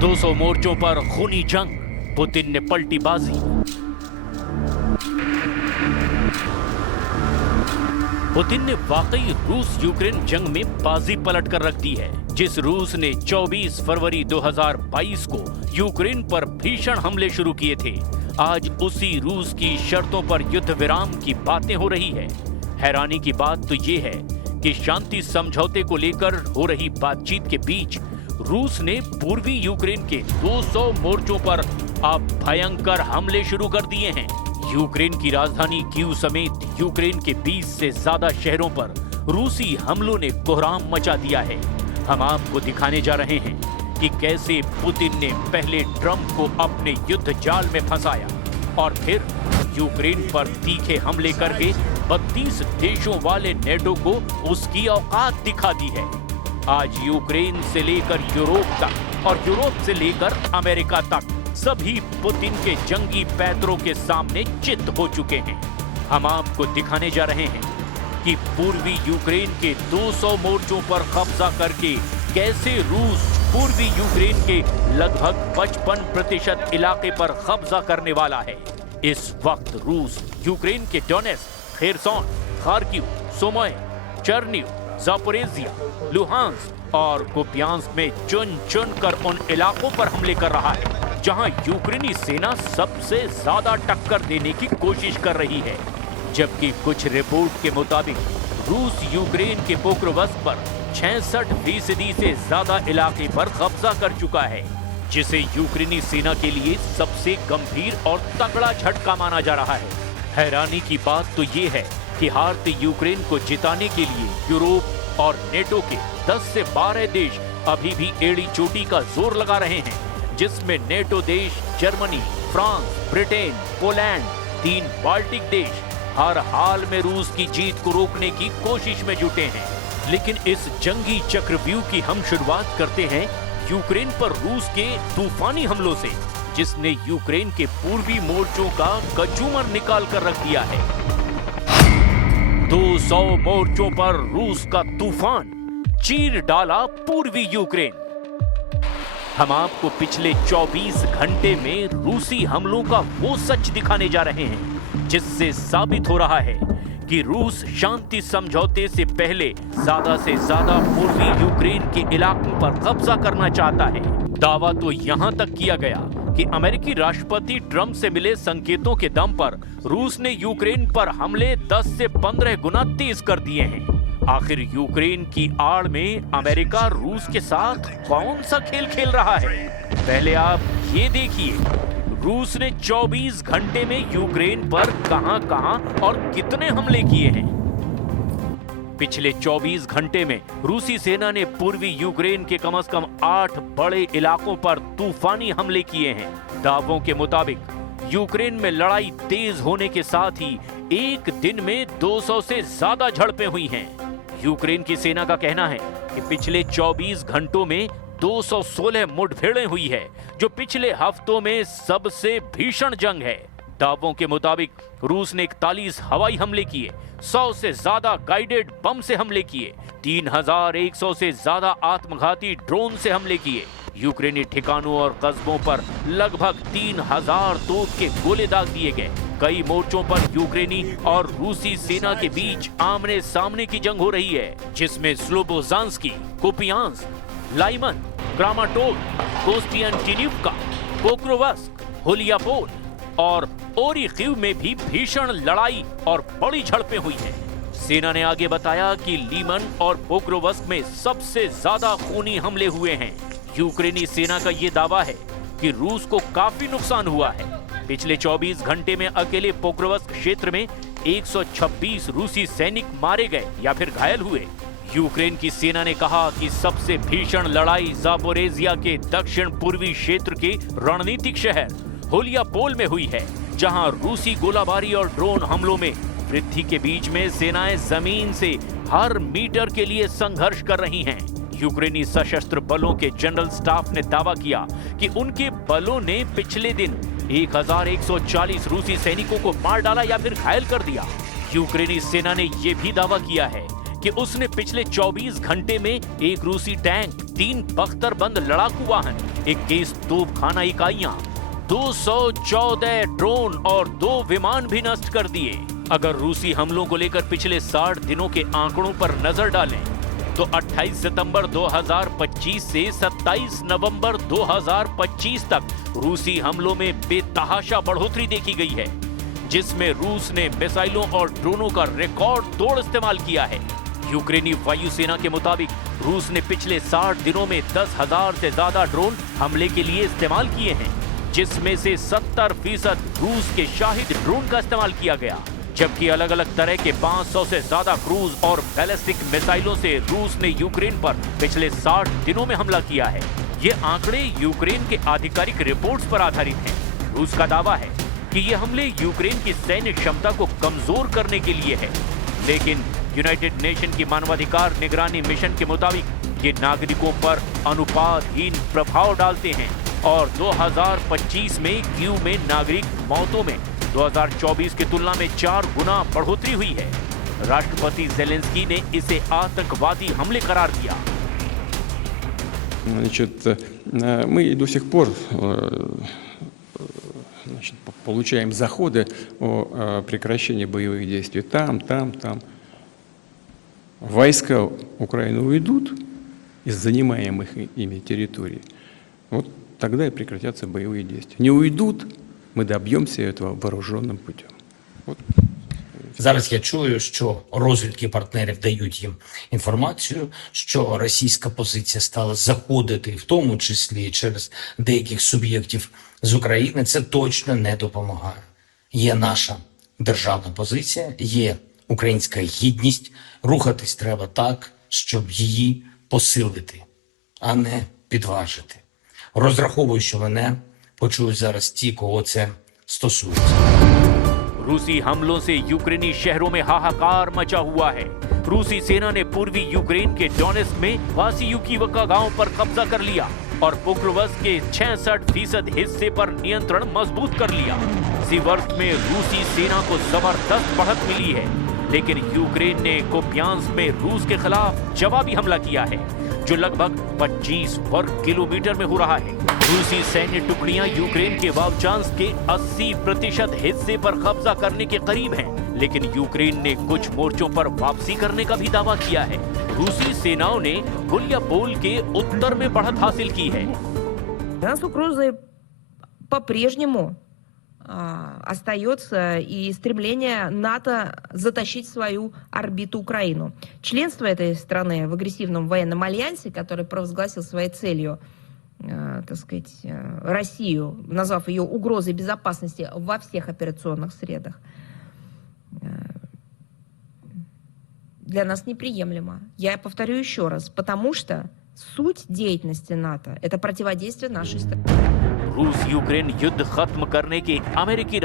200 मोर्चों पर खूनी जंग, पुतिन ने पलटी बाजी। पुतिन ने वाकई रूस यूक्रेन जंग में बाजी पलट कर रख दी है। जिस रूस ने 24 फरवरी 2022 को यूक्रेन पर भीषण हमले शुरू किए थे, आज उसी रूस की शर्तों पर युद्ध विराम की बातें हो रही है। हैरानी की बात तो ये है कि शांति समझौते को लेकर हो रही बातचीत के बीच रूस ने पूर्वी यूक्रेन के 200 मोर्चों पर अब भयंकर हमले शुरू कर दिए हैं। यूक्रेन की राजधानी कीव समेत यूक्रेन के 20 से ज्यादा शहरों पर रूसी हमलों ने कोहराम मचा दिया है। हम आपको दिखाने जा रहे हैं कि कैसे पुतिन ने पहले ट्रंप को अपने युद्ध जाल में फंसाया और फिर यूक्रेन पर तीखे हमले करके 32 देशों वाले नेटो को उसकी औकात दिखा दी है। आज यूक्रेन से लेकर यूरोप तक और यूरोप से लेकर अमेरिका तक सभी पुतिन के जंगी पैतरों के सामने चित हो चुके हैं। हम आपको दिखाने जा रहे हैं कि पूर्वी यूक्रेन के 200 मोर्चों पर कब्जा करके कैसे रूस पूर्वी यूक्रेन के लगभग 55% इलाके पर कब्जा करने वाला है। इस वक्त रूस यूक्रेन के Donetsk, Kherson, Kharkiv, Sumy, Chernihiv, Zaporizhzhia, Luhansk और कुपियांस्क में चुन चुन कर उन इलाकों पर हमले कर रहा है जहां यूक्रेनी सेना सबसे ज्यादा टक्कर देने की कोशिश कर रही है। जबकि कुछ रिपोर्ट के मुताबिक रूस यूक्रेन के पोक्रोवस्क पर 66% से ज्यादा इलाके पर कब्जा कर चुका है, जिसे यूक्रेनी सेना के लिए सबसे गंभीर और तगड़ा झटका माना जा रहा है। हैरानी की बात तो ये है कि हारते यूक्रेन को जिताने के लिए यूरोप और नेटो के 10 से 12 देश अभी भी एड़ी चोटी का जोर लगा रहे हैं, जिसमें नेटो देश Germany, France, Britain, Poland, 3 Baltic देश हर हाल में रूस की जीत को रोकने की कोशिश में जुटे हैं। लेकिन इस जंगी चक्रव्यूह की हम शुरुआत करते हैं यूक्रेन पर रूस के तूफानी हमलों से, जिसने यूक्रेन के पूर्वी मोर्चों का कचूमर निकाल कर रख दिया है। 200 मोर्चों पर रूस का तूफान, चीर डाला पूर्वी यूक्रेन। हम आपको पिछले 24 घंटे में रूसी हमलों का वो सच दिखाने जा रहे हैं जिससे साबित हो रहा है कि रूस शांति समझौते से पहले ज्यादा से ज्यादा पूर्वी यूक्रेन के इलाकों पर कब्जा करना चाहता है। दावा तो यहां तक किया गया कि अमेरिकी राष्ट्रपति ट्रंप से मिले संकेतों के दम पर रूस ने यूक्रेन पर हमले 10 से 15 गुना तेज कर दिए हैं। आखिर यूक्रेन की आड़ में अमेरिका रूस के साथ कौन सा खेल खेल रहा है? पहले आप ये देखिए, रूस ने 24 घंटे में यूक्रेन पर कहां-कहां और कितने हमले किए हैं। पिछले 24 घंटे में रूसी सेना ने पूर्वी यूक्रेन के कम से कम 8 बड़े इलाकों पर तूफानी हमले किए हैं। दावों के मुताबिक यूक्रेन में लड़ाई तेज होने के साथ ही एक दिन में 200 से ज्यादा झड़पें हुई हैं। यूक्रेन की सेना का कहना है कि पिछले 24 घंटों में 216 मुठभेड़ें हुई है, जो पिछले हफ्तों में सबसे भीषण जंग है। दावों के मुताबिक रूस ने 41 हवाई हमले किए, 100 से ज्यादा गाइडेड बम से हमले किए, 3100 से ज्यादा आत्मघाती ड्रोन से हमले किए। यूक्रेनी ठिकानों और कस्बों पर लगभग 3000 तोप के गोले दाग दिए गए। कई मोर्चों पर यूक्रेनी और रूसी सेना के बीच आमने सामने की जंग हो रही है, जिसमें स्लोबोजांस्की, कुपियांस्क, लाइमन, क्रामाटोर्स्क, कोस्टियांटिनिवका, पोक्रोवस्क, होलियापोल और ओरिखीव में भी भीषण लड़ाई और बड़ी झड़पें हुई हैं। सेना ने आगे बताया कि लीमन और पोक्रोवस्क में सबसे ज्यादा खूनी हमले हुए हैं। यूक्रेनी सेना का ये दावा है कि रूस को काफी नुकसान हुआ है। पिछले 24 घंटे में अकेले पोक्रोवस्क क्षेत्र में 126 रूसी सैनिक मारे गए या फिर घायल हुए। यूक्रेन की सेना ने कहा कि सबसे भीषण लड़ाई जापोरेजिया के दक्षिण पूर्वी क्षेत्र के रणनीतिक शहर होलियापोल में हुई है, जहां रूसी गोलाबारी और ड्रोन हमलों में वृद्धि के बीच में सेनाएं जमीन से हर मीटर के लिए संघर्ष कर रही हैं। यूक्रेनी सशस्त्र बलों के जनरल स्टाफ ने दावा किया कि उनके बलों ने पिछले दिन 1140 रूसी सैनिकों को मार डाला या फिर घायल कर दिया। यूक्रेनी सेना ने यह भी दावा किया है कि उसने पिछले 24 घंटे में एक रूसी टैंक, 3 बख्तरबंद लड़ाकू वाहन, 21 तोपखाना इकाइयां, 214 ड्रोन और 2 विमान भी नष्ट कर दिए। अगर रूसी हमलों को लेकर पिछले 60 दिनों के आंकड़ों पर नजर डालें तो 28 सितंबर 2025 से 27 नवंबर 2025 तक रूसी हमलों में बेतहाशा बढ़ोतरी देखी गई है, जिसमें रूस ने मिसाइलों और ड्रोनों का रिकॉर्ड तोड़ इस्तेमाल किया है। यूक्रेनी वायुसेना के मुताबिक रूस ने पिछले 60 दिनों में 10,000 से ज्यादा ड्रोन हमले के लिए इस्तेमाल किए हैं, जिसमें से 70% रूस के शाहिद ड्रोन का इस्तेमाल किया गया, जबकि अलग अलग तरह के 500 से ज्यादा क्रूज और बैलिस्टिक मिसाइलों से रूस ने यूक्रेन पर पिछले 60 दिनों में हमला किया है। ये आंकड़े यूक्रेन के आधिकारिक रिपोर्ट्स पर आधारित हैं। रूस का दावा है कि ये हमले यूक्रेन की सैन्य क्षमता को कमजोर करने के लिए है, लेकिन यूनाइटेड नेशन की मानवाधिकार निगरानी मिशन के मुताबिक ये नागरिकों पर अनुपातहीन प्रभाव डालते हैं और 2025 में कीव में नागरिक मौतों में 2024 की तुलना में 4 गुना बढ़ोतरी हुई है। राष्ट्रपति जेलेंस्की ने इसे आतंकवादी हमले करार दिया। Значит, мы до сих пор получаем заходы о прекращении боевых действий там. Войска Украины уйдут из занимаемых ими территорий, вот тогда и прекратятся боевые действия. Не уйдут, ми доб'ємося этого вооруженим путем. От. Зараз я чую, що розвідки партнерів дають їм інформацію, що російська позиція стала заходити, в тому числі через деяких суб'єктів з України. Це точно не допомагає. Є наша державна позиція, є українська гідність. Рухатись треба так, щоб її посилити, а не підважити. Розраховую, що мене почують зараз ті, кого це стосується. रूसी हमलों से यूक्रेनी शहरों में हाहाकार मचा हुआ है। रूसी सेना ने पूर्वी यूक्रेन के डोनेस्क में वासियुकीवका गांव पर कब्जा कर लिया और पोक्रोवस्क के 66% हिस्से पर नियंत्रण मजबूत कर लिया। सीवर्स्क में रूसी सेना को जबरदस्त बढ़त मिली है, लेकिन यूक्रेन ने कुपियांस्क में रूस के खिलाफ जवाबी हमला किया है, जो लगभग 25 वर्ग किलोमीटर में हो रहा है। रूसी सैन्य टुकड़ियां यूक्रेन के वावचांस्क के 80% हिस्से पर कब्जा करने के करीब हैं, लेकिन यूक्रेन ने कुछ मोर्चों पर वापसी करने का भी दावा किया है। रूसी सेनाओं ने गुलियापोल के उत्तर में बढ़त हासिल की है। Нас угрозой по-прежнему остается и стремление НАТО затащить в свою орбиту Украину. Членство этой страны в агрессивном военном альянсе, который провозгласил своей целью, так сказать, Россию, назвав ее угрозой безопасности во всех операционных средах, для нас неприемлемо. Я повторю еще раз, потому что суть деятельности НАТО – это противодействие нашей стране. रूस यूक्रेन युद्ध खत्म करने के अमेरिकी